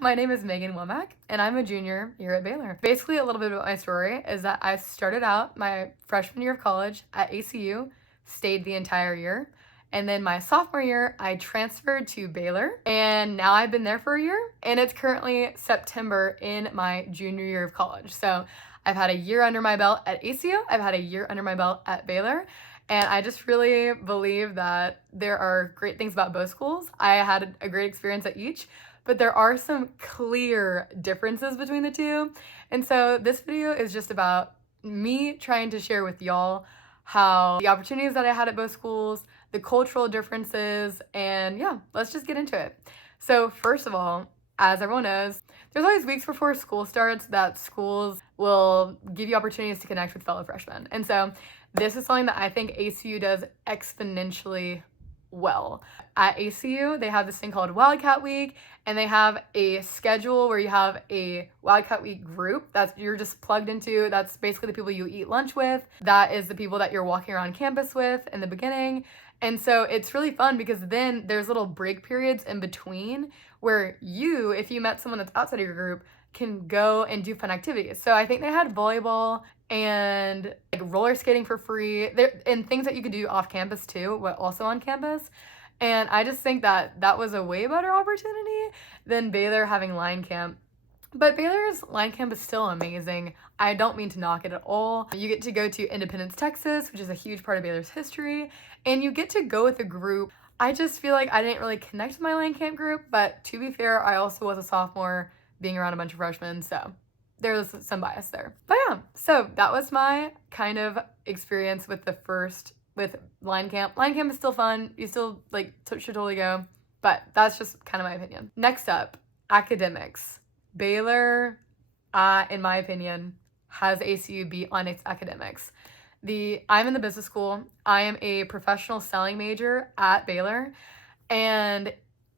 my name is Megan Womack, and I'm a junior here at Baylor. Basically, a little bit about my story is that I started out my freshman year of college at ACU, stayed the entire year, and then my sophomore year, I transferred to Baylor, and now I've been there for a year, and it's currently September in my junior year of college. So I've had a year under my belt at ACU, I've had a year under my belt at Baylor, and I just really believe that there are great things about both schools. I had a great experience at each, but there are some clear differences between the two. And so this video is just about me trying to share with y'all how the opportunities that I had at both schools, the cultural differences, and yeah, let's just get into it. So first of all, as everyone knows, there's always weeks before school starts that schools will give you opportunities to connect with fellow freshmen. And so this is something that I think ACU does exponentially well. At ACU, they have this thing called Wildcat Week, and they have a schedule where you have a Wildcat Week group that you're just plugged into. That's basically the people you eat lunch with. That is the people that you're walking around campus with in the beginning. And so it's really fun because then there's little break periods in between where you, if you met someone that's outside of your group, can go and do fun activities. So I think they had volleyball and like roller skating for free there, and things that you could do off campus too, but also on campus. And I just think that that was a way better opportunity than Baylor having line camp. But Baylor's line camp is still amazing. I don't mean to knock it at all. You get to go to Independence, Texas, which is a huge part of Baylor's history, and you get to go with a group. I just feel like I didn't really connect with my line camp group, but to be fair, I also was a sophomore being around a bunch of freshmen, so there's some bias there. But yeah, so that was my kind of experience with with line camp. Line camp is still fun. You still should totally go, but that's just kind of my opinion. Next up, academics. Baylor, in my opinion, has ACU beat on its academics. I'm in the business school. I am a professional selling major at Baylor, and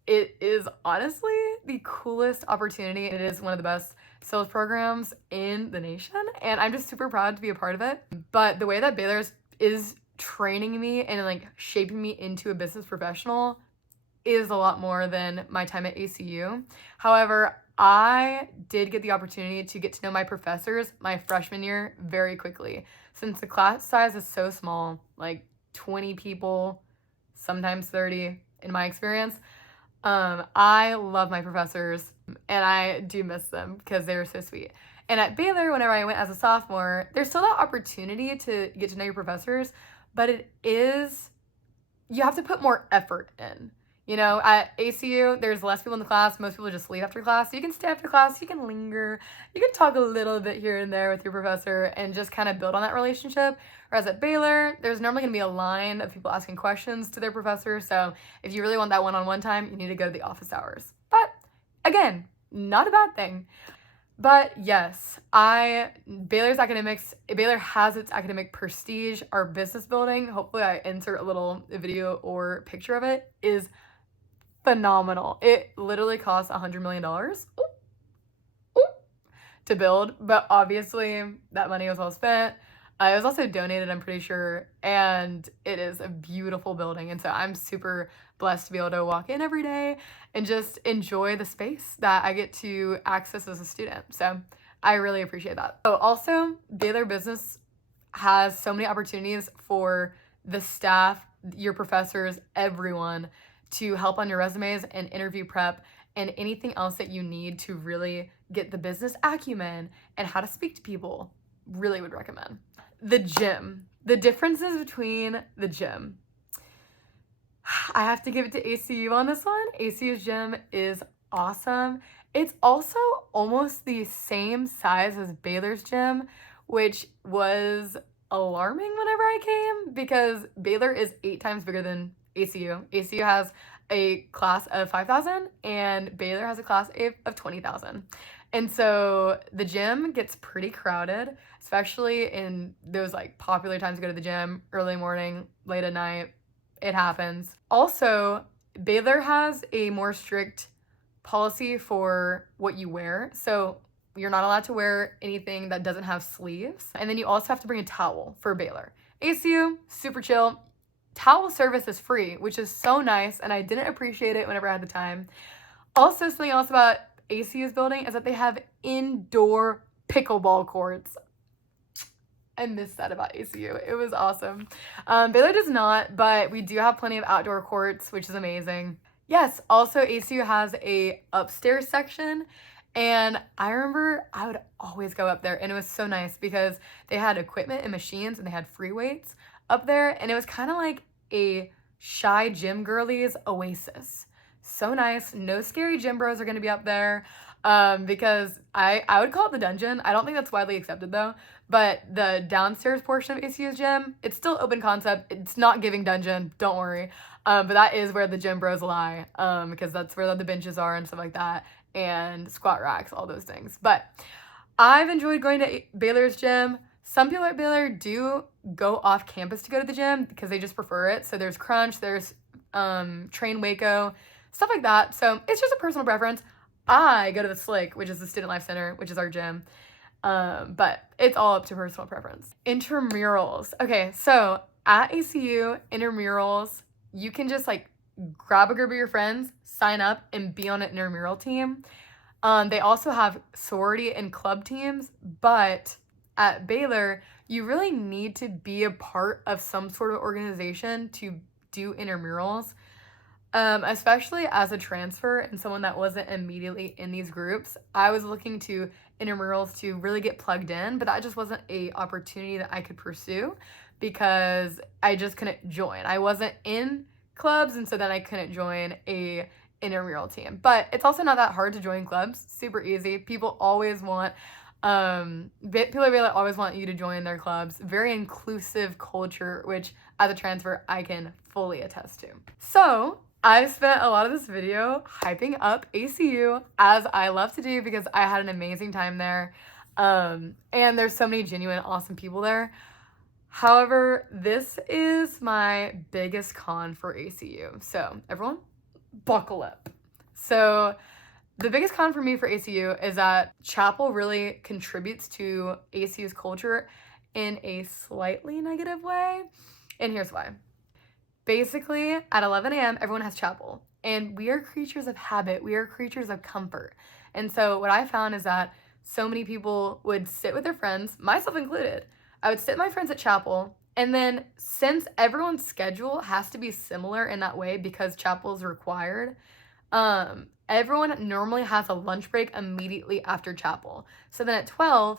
it is honestly the coolest opportunity. It is one of the best sales programs in the nation, and I'm just super proud to be a part of it. But the way that Baylor is training me and shaping me into a business professional is a lot more than my time at ACU. However, I did get the opportunity to get to know my professors my freshman year very quickly. Since the class size is so small, like 20 people, sometimes 30 in my experience, I love my professors and I do miss them because they were so sweet. And at Baylor, whenever I went as a sophomore, there's still that opportunity to get to know your professors, but you have to put more effort in. You know, at ACU, there's less people in the class. Most people just leave after class. So you can stay after class, you can linger, you can talk a little bit here and there with your professor and just kind of build on that relationship. Whereas at Baylor, there's normally going to be a line of people asking questions to their professor. So if you really want that one-on-one time, you need to go to the office hours. But again, not a bad thing. But yes, Baylor has its academic prestige. Our business building, hopefully I insert a little video or picture of it, is phenomenal. It literally costs $100 million to build, but obviously that money was well spent. It was also donated, I'm pretty sure, and it is a beautiful building. And so I'm super blessed to be able to walk in every day and just enjoy the space that I get to access as a student. So I really appreciate that. Oh, also, Baylor Business has so many opportunities for the staff, your professors, everyone to help on your resumes and interview prep and anything else that you need to really get the business acumen and how to speak to people. Really would recommend. The gym. The differences between the gym. I have to give it to ACU on this one. ACU's gym is awesome. It's also almost the same size as Baylor's gym, which was alarming whenever I came because Baylor is 8 times bigger than ACU. ACU has a class of 5,000 and Baylor has a class of 20,000. And so the gym gets pretty crowded, especially in those popular times to go to the gym, early morning, late at night. It happens. Also, Baylor has a more strict policy for what you wear. So you're not allowed to wear anything that doesn't have sleeves. And then you also have to bring a towel for Baylor. ACU, super chill. Towel service is free, which is so nice, and I didn't appreciate it whenever I had the time. Also, something else about ACU's building is that they have indoor pickleball courts. I missed that about ACU. It was awesome. Baylor does not, but we do have plenty of outdoor courts, which is amazing. Yes, also ACU has a upstairs section, and I remember I would always go up there, and it was so nice because they had equipment and machines, and they had free weights up there, and it was kind of like a shy gym girlies oasis. So nice. No scary gym bros are going to be up there, because I would call it the dungeon. I don't think that's widely accepted though. But the downstairs portion of ACU's gym, it's still open concept. It's not giving dungeon, don't worry. But that is where the gym bros lie, because that's where the benches are and stuff like that, and squat racks, all those things. But I've enjoyed going to Baylor's gym. Some people at Baylor do go off campus to go to the gym because they just prefer it. So there's Crunch, there's Train Waco, stuff like that. So it's just a personal preference. I go to the SLIC, which is the Student Life Center, which is our gym. But it's all up to personal preference. Intramurals. Okay, so at ACU, intramurals, you can just like grab a group of your friends, sign up, and be on an intramural team. They also have sorority and club teams, but at Baylor, you really need to be a part of some sort of organization to do intramurals. Especially as a transfer and someone that wasn't immediately in these groups, I was looking to intramurals to really get plugged in, but that just wasn't a opportunity that I could pursue because I just couldn't join. I wasn't in clubs, and so then I couldn't join a intramural team. But it's also not that hard to join clubs. Super easy. People always want always want you to join their clubs. Very inclusive culture, which as a transfer I can fully attest to. So I've spent a lot of this video hyping up ACU, as I love to do because I had an amazing time there. And there's so many genuine, awesome people there. However, this is my biggest con for ACU. So everyone, buckle up. So the biggest con for me for ACU is that chapel really contributes to ACU's culture in a slightly negative way. And here's why. Basically, at 11 a.m., everyone has chapel. And we are creatures of habit. We are creatures of comfort. And so what I found is that so many people would sit with their friends, myself included. I would sit with my friends at chapel. And then since everyone's schedule has to be similar in that way because chapel is required, everyone normally has a lunch break immediately after chapel. So then at 12,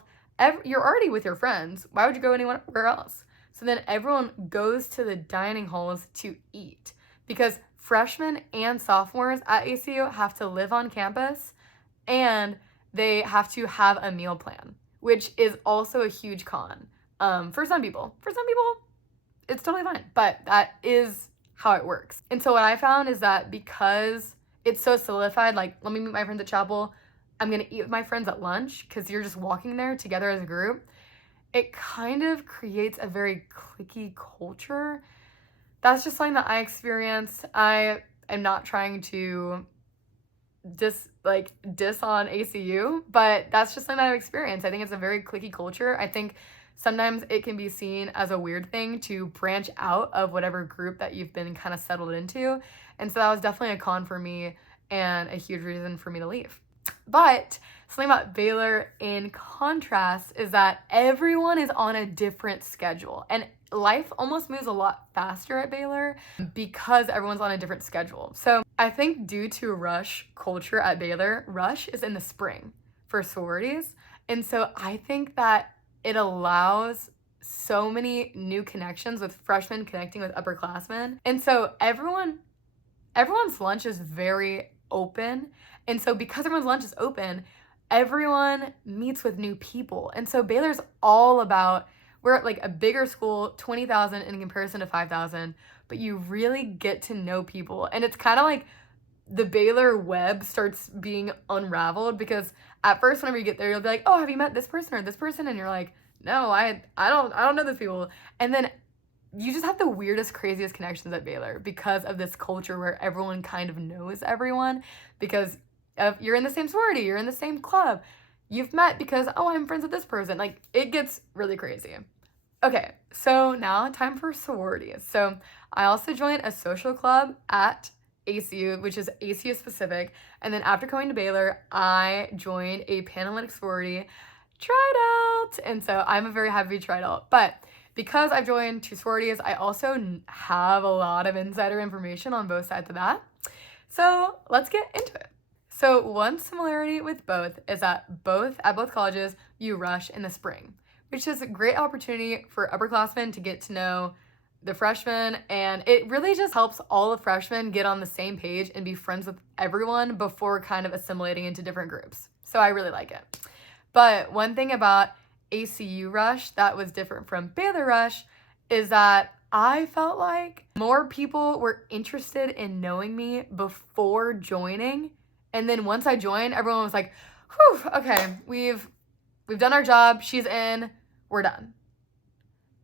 you're already with your friends. Why would you go anywhere else? So then everyone goes to the dining halls to eat because freshmen and sophomores at ACU have to live on campus and they have to have a meal plan, which is also a huge con for some people. For some people, it's totally fine, but that is how it works. And so what I found is that because it's so solidified, like, let me meet my friends at chapel, I'm going to eat with my friends at lunch because you're just walking there together as a group. It kind of creates a very cliquey culture. That's just something that I experienced. I am not trying to diss on ACU, but that's just something that I've experienced. I think it's a very cliquey culture. I think sometimes it can be seen as a weird thing to branch out of whatever group that you've been kind of settled into. And so that was definitely a con for me and a huge reason for me to leave. But something about Baylor in contrast is that everyone is on a different schedule. And life almost moves a lot faster at Baylor because everyone's on a different schedule. So I think due to rush culture at Baylor, rush is in the spring for sororities. And so I think that it allows so many new connections with freshmen connecting with upperclassmen. And so everyone's lunch is very open. And so because everyone's lunch is open, everyone meets with new people. And so Baylor's all about, we're at like a bigger school, 20,000 in comparison to 5,000, but you really get to know people. And it's kind of like the Baylor web starts being unraveled because at first whenever you get there, you'll be like, oh, have you met this person or this person? And you're like, no, I don't know those people. And then you just have the weirdest, craziest connections at Baylor because of this culture where everyone kind of knows everyone because you're in the same sorority, you're in the same club, you've met because, oh, I'm friends with this person. Like, it gets really crazy. Okay, so now time for sororities. So I also joined a social club at ACU, which is ACU specific. And then after coming to Baylor, I joined a Panhellenic sorority, tried out. And so I'm a very happy tried out. But because I've joined 2 sororities, I also have a lot of insider information on both sides of that. So let's get into it. So one similarity with both is that at both colleges, you rush in the spring, which is a great opportunity for upperclassmen to get to know the freshmen, and it really just helps all the freshmen get on the same page and be friends with everyone before kind of assimilating into different groups. So I really like it. But one thing about ACU Rush that was different from Baylor Rush is that I felt like more people were interested in knowing me before joining. And then once I joined, everyone was like, whew, okay, we've done our job. She's in. We're done.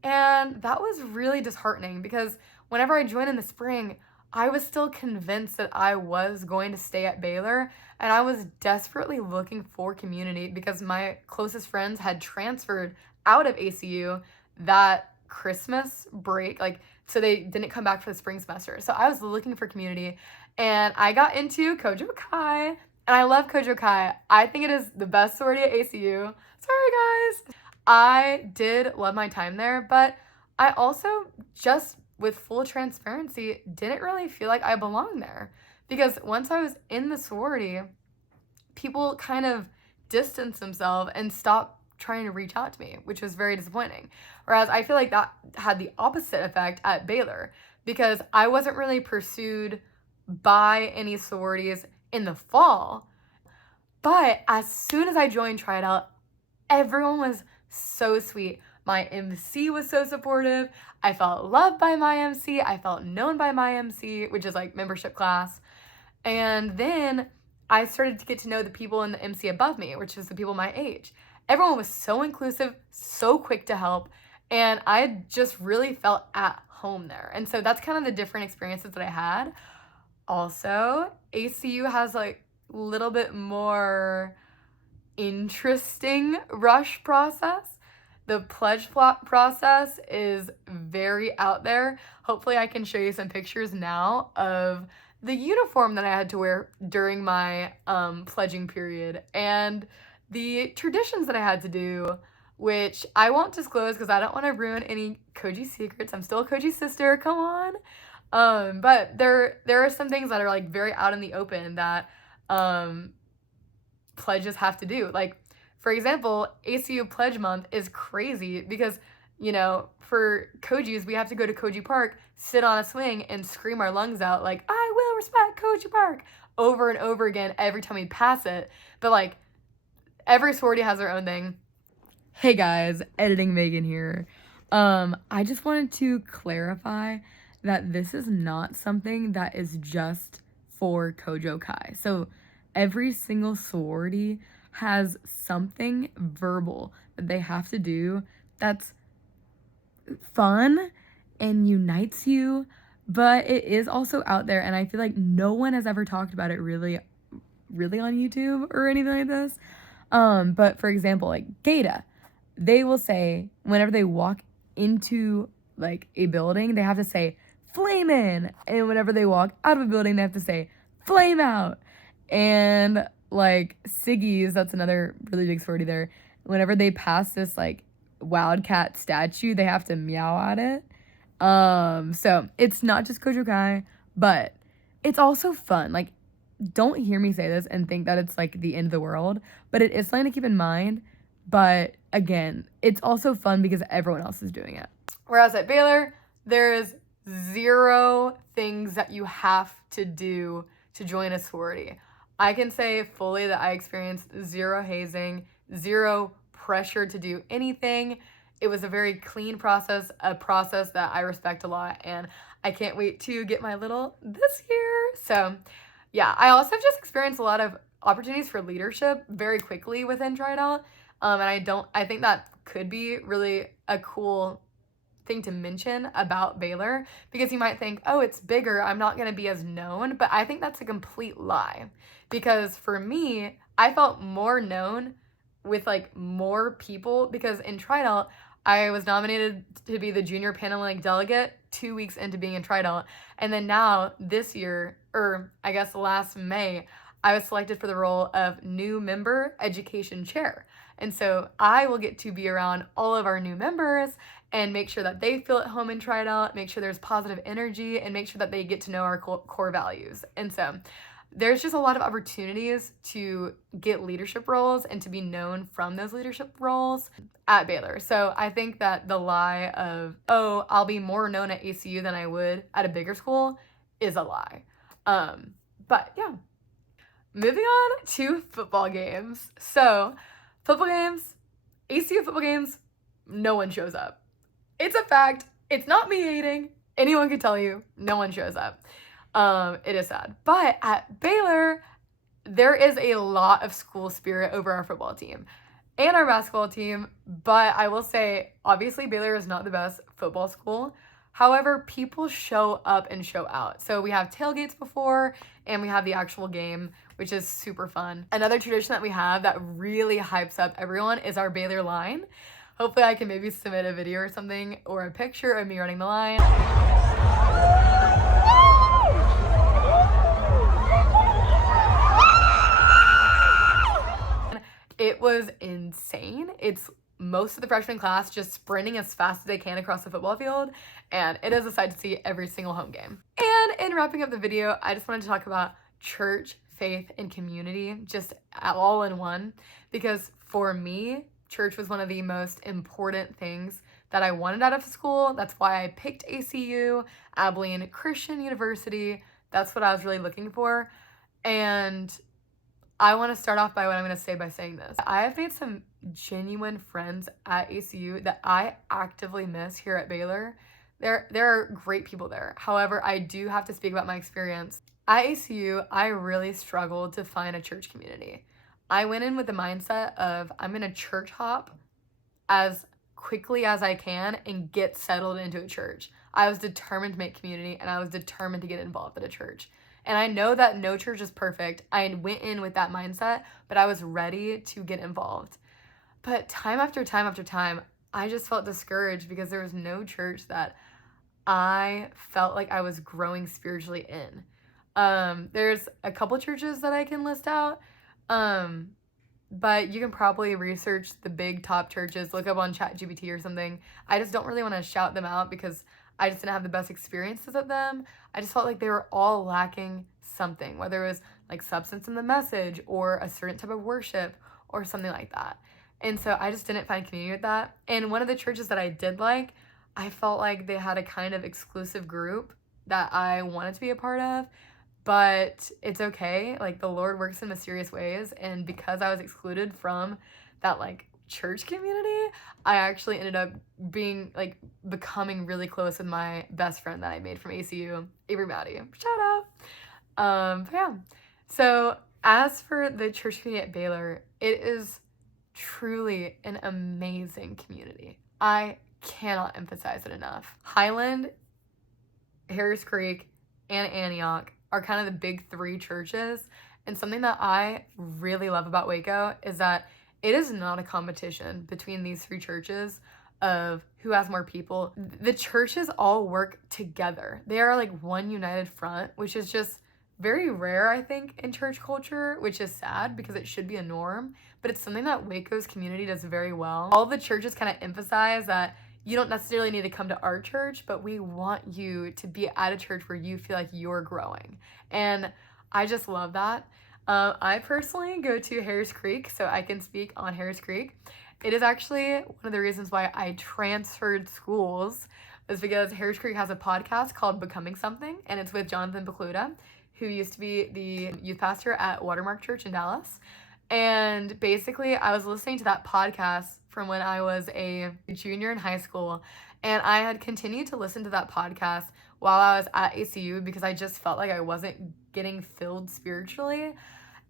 And that was really disheartening because whenever I joined in the spring, I was still convinced that I was going to stay at Baylor, and I was desperately looking for community because my closest friends had transferred out of ACU that Christmas break, so they didn't come back for the spring semester. So I was looking for community, and I got into Kojo Kai, and I love Kojo Kai. I think it is the best sorority at ACU. Sorry, guys. I did love my time there, but I also, just with full transparency, didn't really feel like I belonged there. Because once I was in the sorority, people kind of distanced themselves and stopped trying to reach out to me, which was very disappointing. Whereas I feel like that had the opposite effect at Baylor, because I wasn't really pursued by any sororities in the fall. But as soon as I joined Try It Out, everyone was so sweet. My MC was so supportive. I felt loved by my MC. I felt known by my MC, which is like membership class. And then I started to get to know the people in the MC above me, which is the people my age. Everyone was so inclusive, so quick to help, and I just really felt at home there. And so that's kind of the different experiences that I had. Also, ACU has like a little bit more interesting rush process. The pledge process is very out there. Hopefully I can show you some pictures now of the uniform that I had to wear during my pledging period and the traditions that I had to do, which I won't disclose because I don't want to ruin any Koji secrets. I'm still a Koji sister, come on. But there are some things that are like very out in the open that pledges have to do. Like, for example, ACU Pledge Month is crazy because, for Kojis, we have to go to Koji Park, sit on a swing, and scream our lungs out like, I will respect Koji Park, over and over again every time we pass it. But, like, every sorority has their own thing. Hey guys, editing Megan here. I just wanted to clarify that this is not something that is just for Kojo Kai. So every single sorority has something verbal that they have to do that's fun and unites you, but it is also out there, and I feel like no one has ever talked about it really on YouTube or anything like this. But for example, like Gata, they will say whenever they walk into like a building, they have to say flame in, and whenever they walk out of a building, they have to say flame out. And like Siggy's, that's another really big sorority there, whenever they pass this like Wildcat statue, they have to meow at it. So it's not just Kojo Kai, but it's also fun. Like, don't hear me say this and think that it's like the end of the world, but it is something to keep in mind. But again, it's also fun because everyone else is doing it. Whereas at Baylor, there is 0 things that you have to do to join a sorority. I can say fully that I experienced 0 hazing, 0 pressure to do anything. It was a very clean process, a process that I respect a lot, and I can't wait to get my little this year. So yeah, I also have just experienced a lot of opportunities for leadership very quickly within Try It Out. And I think that could be really a cool thing to mention about Baylor, because you might think, oh, it's bigger, I'm not going to be as known, but I think that's a complete lie. Because for me, I felt more known with like more people, because in Try It Out, I was nominated to be the junior Panhellenic delegate 2 weeks into being in Trident. And then now this year, or I guess last May, I was selected for the role of new member education chair. And so I will get to be around all of our new members and make sure that they feel at home in Trident, make sure there's positive energy, and make sure that they get to know our core values. And so there's just a lot of opportunities to get leadership roles and to be known from those leadership roles at Baylor. So I think that the lie of, oh, I'll be more known at ACU than I would at a bigger school is a lie. But yeah. Moving on to football games. So, football games, ACU football games, no one shows up. It's a fact. It's not me hating. Anyone can tell you, no one shows up. It is sad. But at Baylor, there is a lot of school spirit over our football team and our basketball team. But I will say, obviously, Baylor is not the best football school. However, people show up and show out. So we have tailgates before, and we have the actual game, which is super fun. Another tradition that we have that really hypes up everyone is our Baylor line. Hopefully I can maybe submit a video or something or a picture of me running the line. It was insane. It's most of the freshman class just sprinting as fast as they can across the football field, and it is a sight to see every single home game. And in wrapping up the video, I just wanted to talk about church, faith, and community just all in one, because for me, church was one of the most important things that I wanted out of school. That's why I picked ACU, Abilene Christian University. That's what I was really looking for. And I want to start off by what I'm going to say by saying this. I have made some genuine friends at ACU that I actively miss here at Baylor. There are great people there. However, I do have to speak about my experience. At ACU, I really struggled to find a church community. I went in with the mindset of I'm going to church hop as quickly as I can and get settled into a church. I was determined to make community, and I was determined to get involved at a church. And I know that no church is perfect. I went in with that mindset, but I was ready to get involved. But time after time after time, I just felt discouraged because there was no church that I felt like I was growing spiritually in. There's a couple churches that I can list out, but you can probably research the big top churches, look up on ChatGPT or something. I just don't really want to shout them out because I just didn't have the best experiences at them. I just felt like they were all lacking something, whether it was like substance in the message or a certain type of worship or something like that. And so I just didn't find community with that. And one of the churches that I did like, I felt like they had a kind of exclusive group that I wanted to be a part of, but it's okay. Like, the Lord works in mysterious ways. And because I was excluded from that like church community, I actually ended up becoming really close with my best friend that I made from ACU, Avery Maddie. Shout out. But yeah. So as for the church community at Baylor, it is truly an amazing community. I cannot emphasize it enough. Highland, Harris Creek, and Antioch are kind of the big three churches. And something that I really love about Waco is that it is not a competition between these three churches of who has more people. The churches all work together. They are like one united front, which is just very rare, I think, in church culture, which is sad because it should be a norm, but it's something that Waco's community does very well. All the churches kind of emphasize that you don't necessarily need to come to our church, but we want you to be at a church where you feel like you're growing. And I just love that. I personally go to Harris Creek, so I can speak on Harris Creek. It is actually one of the reasons why I transferred schools, is because Harris Creek has a podcast called Becoming Something, and it's with Jonathan Pokluda, who used to be the youth pastor at Watermark Church in Dallas. And basically, I was listening to that podcast from when I was a junior in high school, and I had continued to listen to that podcast while I was at ACU because I just felt like I wasn't getting filled spiritually.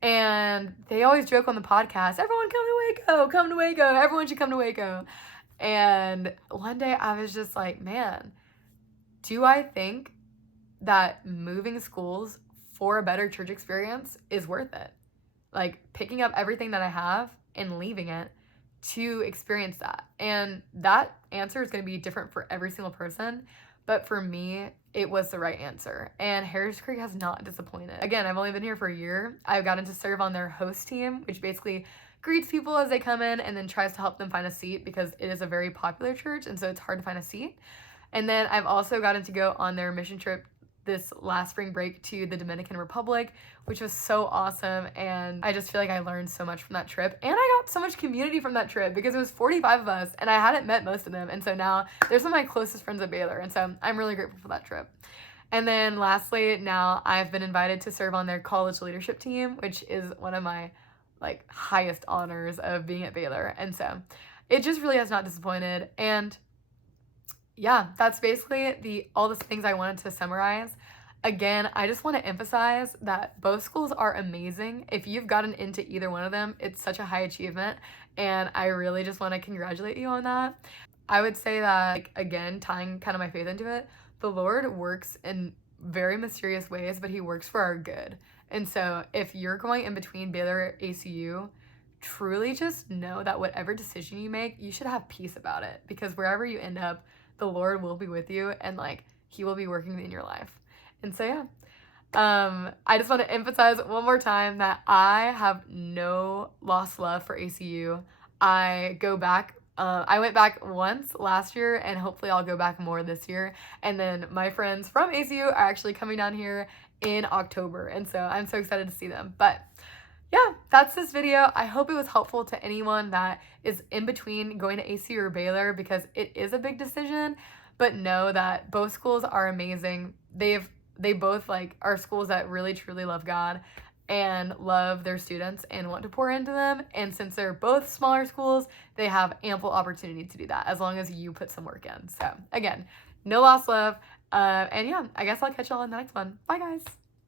And they always joke on the podcast, everyone come to Waco, everyone should come to Waco. And one day I was just like, man, do I think that moving schools for a better church experience is worth it? Like, picking up everything that I have and leaving it to experience that. And that answer is going to be different for every single person. but for me, it was the right answer. And Harris Creek has not disappointed. Again, I've only been here for a year. I've gotten to serve on their host team, which basically greets people as they come in and then tries to help them find a seat because it is a very popular church, and so it's hard to find a seat. And then I've also gotten to go on their mission trip this last spring break to the Dominican Republic, which was so awesome. And I just feel like I learned so much from that trip. And I got so much community from that trip because it was 45 of us and I hadn't met most of them. And so now they're some of my closest friends at Baylor. And so I'm really grateful for that trip. And then lastly, now I've been invited to serve on their college leadership team, which is one of my like highest honors of being at Baylor. And so it just really has not disappointed. And yeah, that's basically all the things I wanted to summarize. Again, I just want to emphasize that both schools are amazing. If you've gotten into either one of them, it's such a high achievement, and I really just want to congratulate you on that. I would say that, like, again, tying kind of my faith into it, the Lord works in very mysterious ways, but he works for our good. And so if you're going in between Baylor ACU, truly just know that whatever decision you make, you should have peace about it, because wherever you end up, the Lord will be with you, and like he will be working in your life. And so yeah, I just want to emphasize one more time that I have no lost love for ACU. I went back once last year, and hopefully I'll go back more this year. And then my friends from ACU are actually coming down here in October, and so I'm so excited to see them. But yeah, that's this video. I hope it was helpful to anyone that is in between going to ACU or Baylor, because it is a big decision, but know that both schools are amazing. They both like are schools that really truly love God and love their students and want to pour into them. And since they're both smaller schools, they have ample opportunity to do that as long as you put some work in. So again, no lost love. And yeah, I guess I'll catch y'all in the next one. Bye guys.